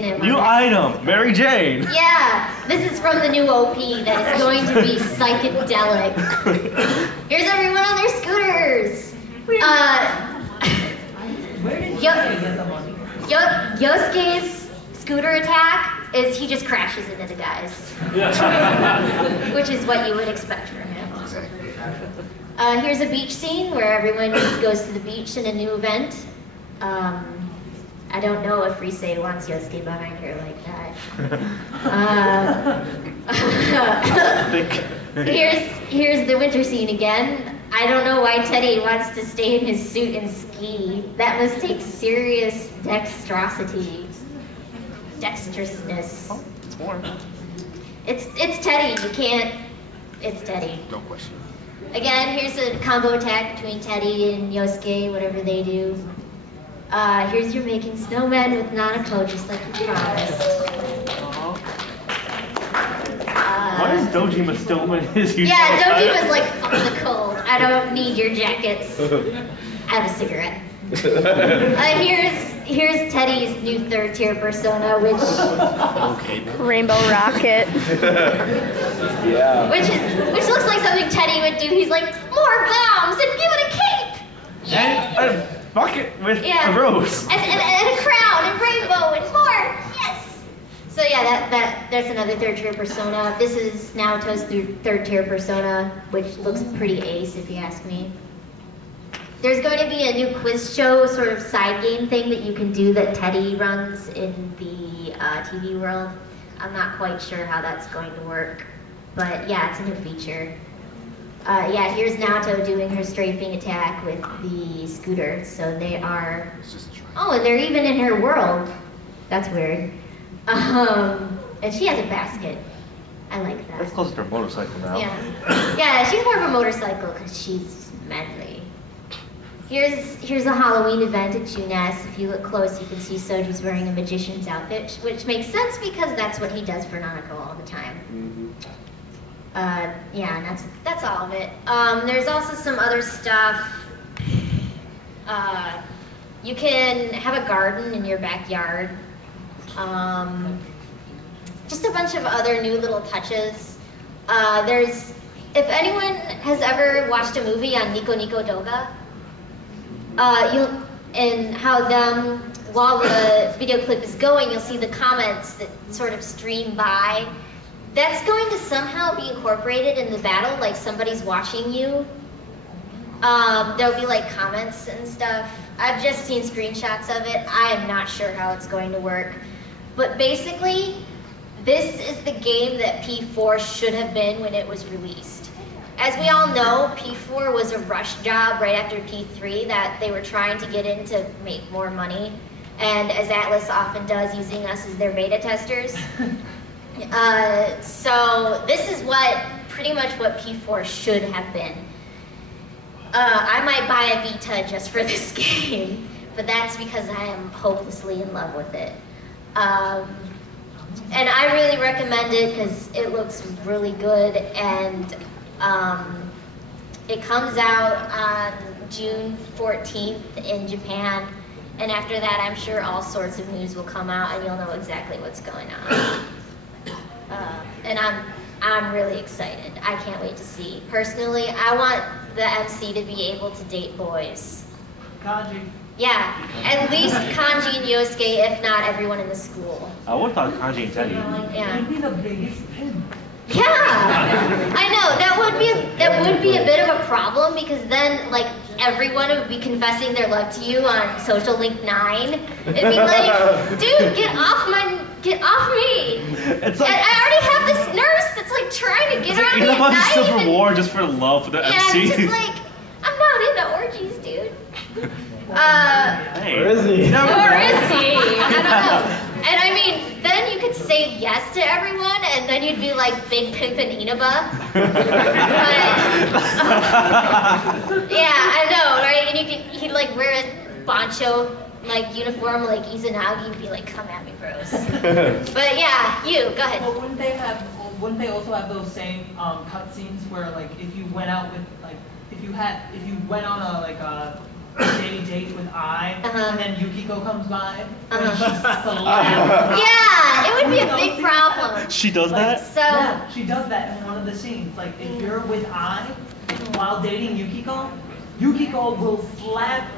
New item, Mary Jane. Yeah, this is from the new OP that is going to be psychedelic. Here's everyone on their scooters. Yosuke's scooter attack is he just crashes into the guys, which is what you would expect from him. Here's a beach scene where everyone goes to the beach in a new event. I don't know if Richie wants Yousuke behind her like that. Here's the winter scene again. I don't know why Teddy wants to stay in his suit and ski. That must take serious dexterousness. Oh, it's warm. It's Teddy. You can't. It's Teddy. No question. Again, here's a combo attack between Teddy and Yousuke, whatever they do. Here's your making snowmen with Naoto, just like you promised. Why is Dojima still in his usual Yeah, attire? Dojima's like, fuck the cold. I don't need your jackets. I have a cigarette. Here's Teddy's new third-tier persona, which... Okay. Rainbow Rocket. Yeah. Which looks like something Teddy would do. He's like, more bombs and give it a cape! And a bucket with a rose. And a crown and rainbow and more! Yes! So yeah, that's another third-tier persona. This is Naoto's third-tier persona, which looks pretty ace if you ask me. There's going to be a new quiz show sort of side game thing that you can do that Teddy runs in the TV world. I'm not quite sure how that's going to work, but yeah, it's a new feature. Yeah, here's Naoto doing her strafing attack with the scooter. So they are, oh, and they're even in her world. That's weird. And she has a basket. I like that. That's closer to a motorcycle now. Yeah, yeah, she's more of a motorcycle because she's manly. Here's a Halloween event at Junes. If you look close, you can see Soji's wearing a magician's outfit, which makes sense because that's what he does for Nanako all the time. Yeah, and that's all of it. There's also some other stuff. You can have a garden in your backyard. Just a bunch of other new little touches. If anyone has ever watched a movie on Nico Nico Doga, and while the video clip is going, you'll see the comments that sort of stream by. That's going to somehow be incorporated in the battle, like somebody's watching you. There'll be like comments and stuff. I've just seen screenshots of it. I am not sure how it's going to work. But basically, this is the game that P4 should have been when it was released. As we all know, P4 was a rush job right after P3 that they were trying to get in to make more money. And as Atlas often does, using us as their beta testers. So this is pretty much what P4 should have been. I might buy a Vita just for this game, but that's because I am hopelessly in love with it. And I really recommend it because it looks really good, and it comes out on June 14th in Japan, and after that I'm sure all sorts of news will come out and you'll know exactly what's going on. And I'm really excited. I can't wait to see. Personally, I want the MC to be able to date boys. Kanji. Yeah, at least Kanji and Yousuke, if not everyone in the school. I would have thought Kanji and Teddy. Yeah. Maybe the biggest pin. Yeah, I know that would be a bit of a problem because then like everyone would be confessing their love to you on Social Link 9. It'd be like, dude, get off me! It's like, I already have this nurse that's like trying to get on me at night. Civil War just for love for the yeah, MC. it's just like I'm not into orgies, dude. Hey. Where is he? Or is he? I don't know. And I mean, then you could say yes to everyone, and then you'd be like Big Pimpin' Inaba. Yeah, I know, right? And he'd like wear a bancho like uniform like Izanagi and be like, "Come at me, bros." But yeah, go ahead. But wouldn't they also have those same cutscenes where like if you went out with like if you went on a dating date with and then Yukiko comes by, and she slaps. Yeah, it would be a big problem. She does that? So Yeah, she does that in one of the scenes. Like, if you're with while dating Yukiko, Yukiko will slap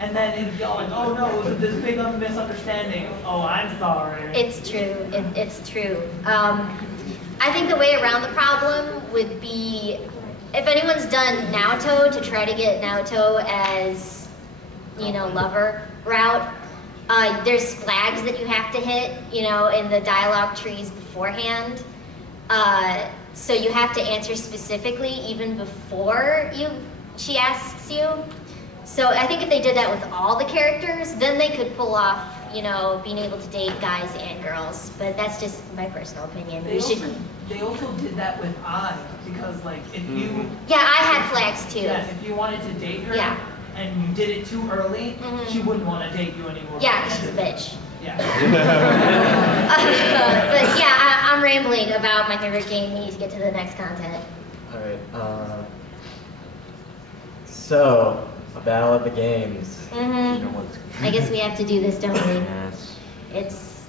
and then it'll be all like, oh no, it was this big misunderstanding. Oh, I'm sorry. it's true. It's true. I think the way around the problem would be if anyone's done Naoto to try to get Naoto as, you know, lover route. There's flags that you have to hit, you know, in the dialogue trees beforehand. So you have to answer specifically even before she asks you. So I think if they did that with all the characters, then they could pull off, you know, being able to date guys and girls. But that's just my personal opinion. They also did that with because like if you Yeah, I had flags too. Yeah, if you wanted to date her and you did it too early, she wouldn't want to date you anymore. Yeah, she's a bitch. Yeah. But yeah, I'm rambling about my favorite game. We need to get to the next content. Alright, so, a battle of the games. I guess we have to do this, don't we? Yes. It's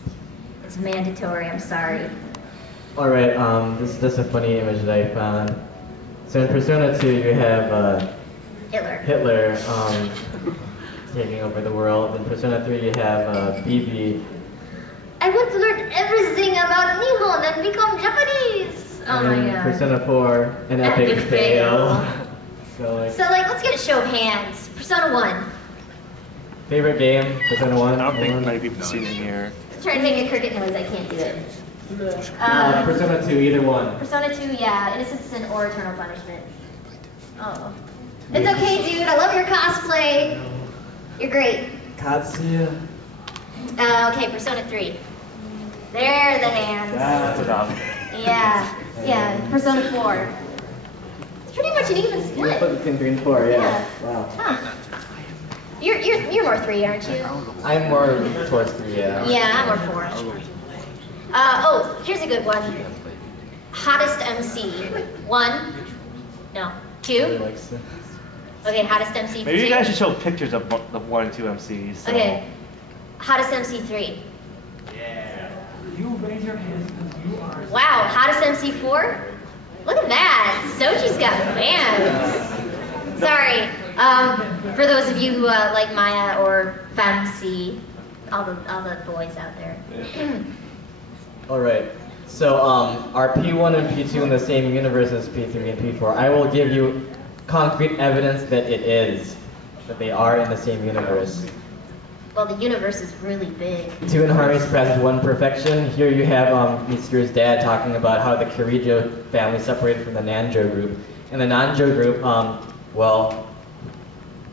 mandatory, I'm sorry. Alright, this is just a funny image that I found. So in Persona 2 you have Hitler taking over the world. In Persona 3 you have BB. I want to learn everything about Nihon and become Japanese! Oh my god. Persona 4, an epic fail. So let's get a show of hands. Persona 1. Favorite game, Persona 1? I don't think many people have seen it here. I'm trying to make a cricket noise, I can't do it. Persona 2, either one. Persona 2, yeah. Innocence Sin or Eternal Punishment. Oh. It's okay, dude. I love your cosplay. You're great. Katsuya. Okay, Persona 3. There are the hands. Yeah. Persona 4. It's pretty much an even split. You put between 3 and 4, yeah. Wow. Huh. You're more 3, aren't you? I'm more towards 3, yeah. Yeah, I'm more 4. Oh, here's a good one. Hottest MC. 1. No. 2. Okay, hottest MC. Maybe you guys should show pictures of the 1 and 2 MCs. So. Okay. Hottest MC 3. Yeah. You raise your hands because you are. Wow, hottest MC 4? Look at that. Soji's got fans. Sorry. For those of you who like Maya or Fancy, all the boys out there. Alright. So are P1 and P2 in the same universe as P3 and P4? I will give you concrete evidence that it is. That they are in the same universe. Well, the universe is really big. 2 in Harmony surpasses 1 perfection. Here you have Mitsuru's dad talking about how the Kirijo family separated from the Nanjo group. In the Nanjo group, well,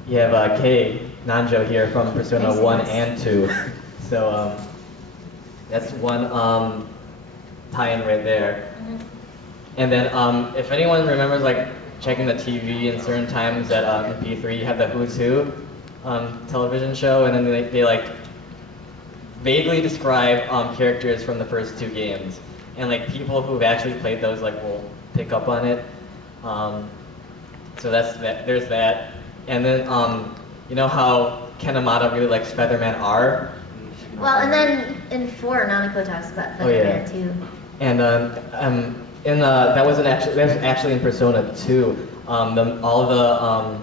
you have Kei Nanjo here from Persona 1 and 2. So that's one tie-in right there. And then if anyone remembers like checking the TV in certain times at in P3, you have the Who's Who television show, and then they like vaguely describe characters from the first 2 games, and like people who've actually played those like will pick up on it. So that's that. There's that, and then you know how Kanemata really likes Featherman R. Well, and then in 4, Nanako talks about Featherman too. And that was actually in Persona 2. All the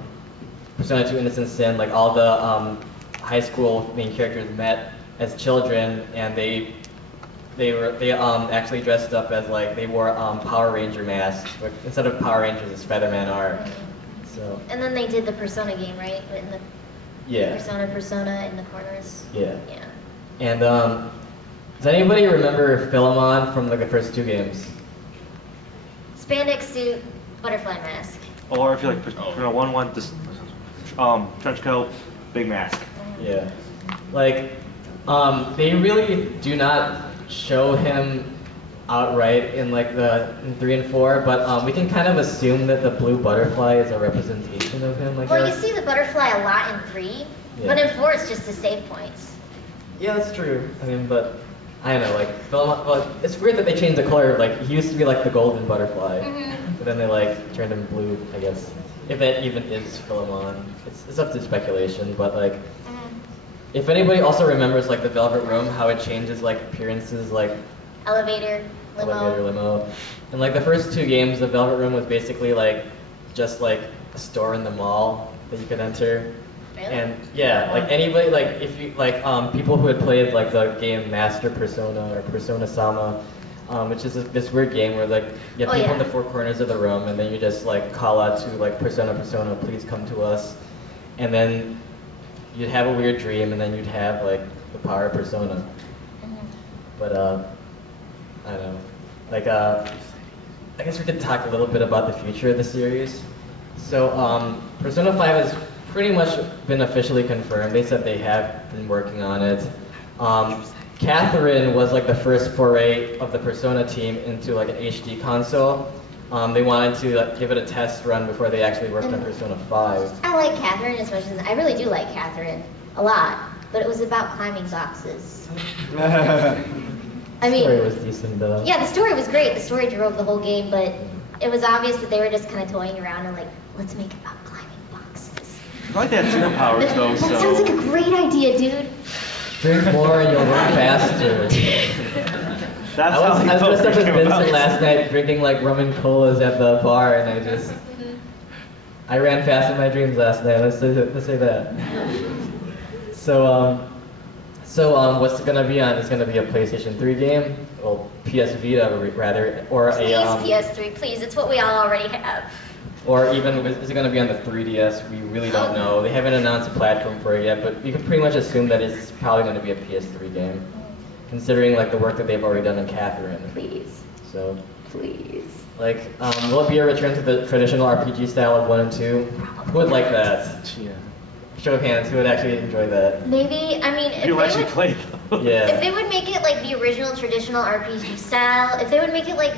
Persona 2 Innocence Sin, like all the high school main characters met as children, and they actually dressed up as like they wore Power Ranger masks, but instead of Power Rangers, it's Featherman R. So. And then they did the Persona game, right? In the Persona in the corners. Yeah. Yeah. And does anybody remember Philemon from like the first 2 games? Spandex suit, butterfly mask. Or if you like Persona 1, this trench coat, big mask. Yeah. Like, they really do not show him outright in like in 3 and 4, but we can kind of assume that the blue butterfly is a representation of him, I guess. Well, you see the butterfly a lot in 3, but in 4 it's just the save points. Yeah, that's true. I mean, but I don't know, like, well, it's weird that they changed the color. Like, he used to be like the golden butterfly, but then they like turned him blue, I guess. if that even is Philemon. It's up to speculation, but like, if anybody also remembers like the Velvet Room, how it changes like appearances, like Elevator, limo. And like the first 2 games, the Velvet Room was basically like just like a store in the mall that you could enter. Really? And yeah, like anybody, like if you like people who had played like the game Master Persona or Persona Sama, which is this weird game where like you have people in the 4 corners of the room, and then you just like call out to like Persona, please come to us, and then you'd have a weird dream, and then you'd have like the power of Persona. But I don't know, like I guess we could talk a little bit about the future of the series. So Persona 5 has pretty much been officially confirmed. They said they have been working on it. Catherine was like the first foray of the Persona team into like an HD console. They wanted to like, give it a test run before they actually worked on Persona 5. I like Catherine as much as I really do like Catherine a lot, but it was about climbing boxes. I mean, The story was decent though. yeah, the story was great. The story drove the whole game, but it was obvious that they were just kind of toying around and like, let's make it about climbing boxes. I like that superpowers though. That sounds like a great idea, dude. Drink more and you'll run faster. That's I how was they felt dressed up as thinking about Vincent it. last night, drinking like rum and colas at the bar, and I ran fast in my dreams last night. Let's say that. So what's it gonna be on? It's gonna be a PlayStation 3 game, well, PS Vita rather, or Please, a PS3, please. It's what we all already have. or even is it gonna be on the 3DS? We really don't know. They haven't announced a platform for it yet, but you can pretty much assume that it's probably gonna be a PS3 game, considering like the work that they've already done in Catherine. Please, So. please. Like, will it be a return to the traditional RPG style of 1 and 2? Who would like that? Yeah. Show of hands, who would actually enjoy that? Maybe, I mean, if You they actually would, played though. if Yeah. they would make it like the original traditional RPG style, if they would make it like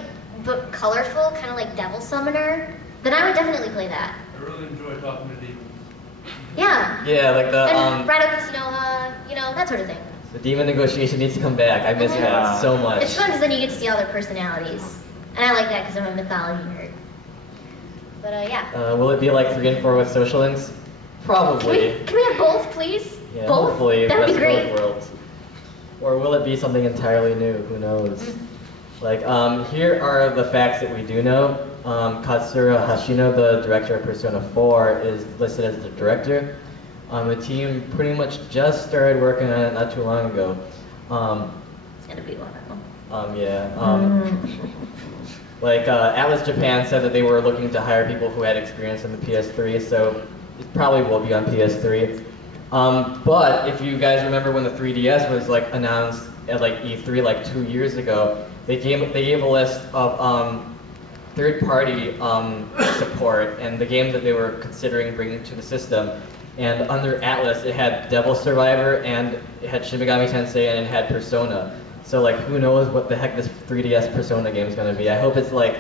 but colorful, kind of like Devil Summoner, then I would definitely play that. I really enjoy talking to demons. Yeah. Yeah, like And Ride Up Kusunoha, you know, that sort of thing. the demon negotiation needs to come back. I miss Yeah. that so much. It's fun because then you get to see all their personalities. And I like that because I'm a mythology nerd. But yeah. Will it be like 3 and 4 with social links? Probably. Can we have both, please? Yeah, Both? hopefully, That would be best of great. both worlds. Or will it be something entirely new? Who knows? Like, here are the facts that we do know. Katsura Hashino, the director of Persona 4, is listed as the director. The team pretty much just started working on it not too long ago. It's gonna be one of them. Yeah. Like, Atlas Japan said that they were looking to hire people who had experience in the PS3, so it probably will be on PS3. But if you guys remember when the 3DS was like announced at like E3 like 2 years ago, they gave a list of third-party support and the games that they were considering bringing to the system. And under Atlas, it had Devil Survivor, and it had Shin Megami Tensei, and it had Persona. So like, who knows what the heck this 3DS Persona game is going to be? I hope it's like,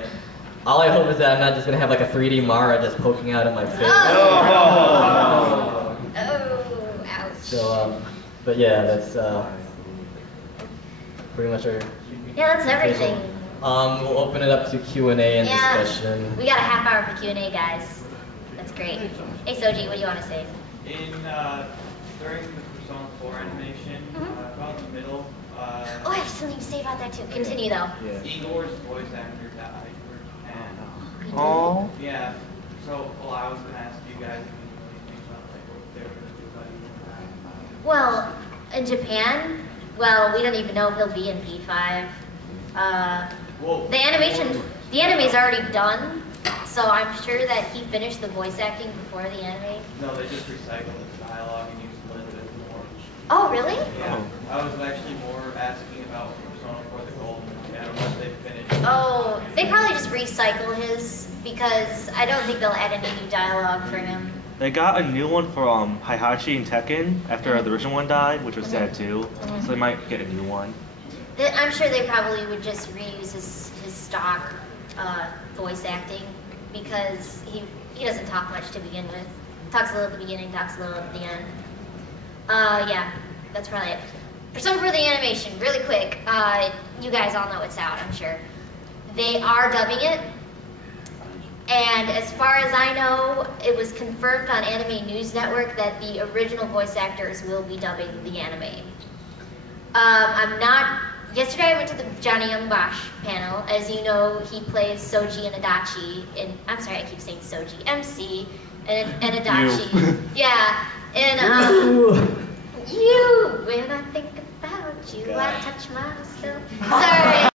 all I hope is that I'm not just going to have like a 3D Mara just poking out of my face. Oh, ouch. So, but yeah, that's pretty much our. Yeah, that's everything. We'll open it up to Q&A and Yeah. discussion. We got a half hour for Q&A, guys. That's great. Hey, Soji, what do you want to say? During the Persona 4 animation, about the middle, Oh, I have something to say about that too. Continue though. Igor's voice actor died for Japan. Oh. Yeah, so I was gonna ask you guys if you know anything about like what they were gonna do about it. Well, in Japan, well, we don't even know if he'll be in P5. Well, The anime's already done, so I'm sure that he finished the voice acting before the anime. no, they just recycled the dialogue and used a little bit more. Oh, really? Yeah, I was actually more asking about Persona 4 the Golden and what they finished. Oh, they probably just recycle his because I don't think they'll add any new dialogue for him. They got a new one for Heihachi and Tekken after the original one died, which was sad too. So they might get a new one. I'm sure they probably would just reuse his stock voice acting because he doesn't talk much to begin with. Talks a little at the beginning, talks a little at the end. Yeah, that's probably it. For some for the animation, really quick, you guys all know it's out, I'm sure. They are dubbing it. And as far as I know, it was confirmed on Anime News Network that the original voice actors will be dubbing the anime. Yesterday I went to the Johnny Young Bosch panel. As you know, he plays Soji and Adachi I'm sorry, I keep saying Soji, MC and Adachi. You. Yeah, and you, when I think about you, I touch myself. Sorry.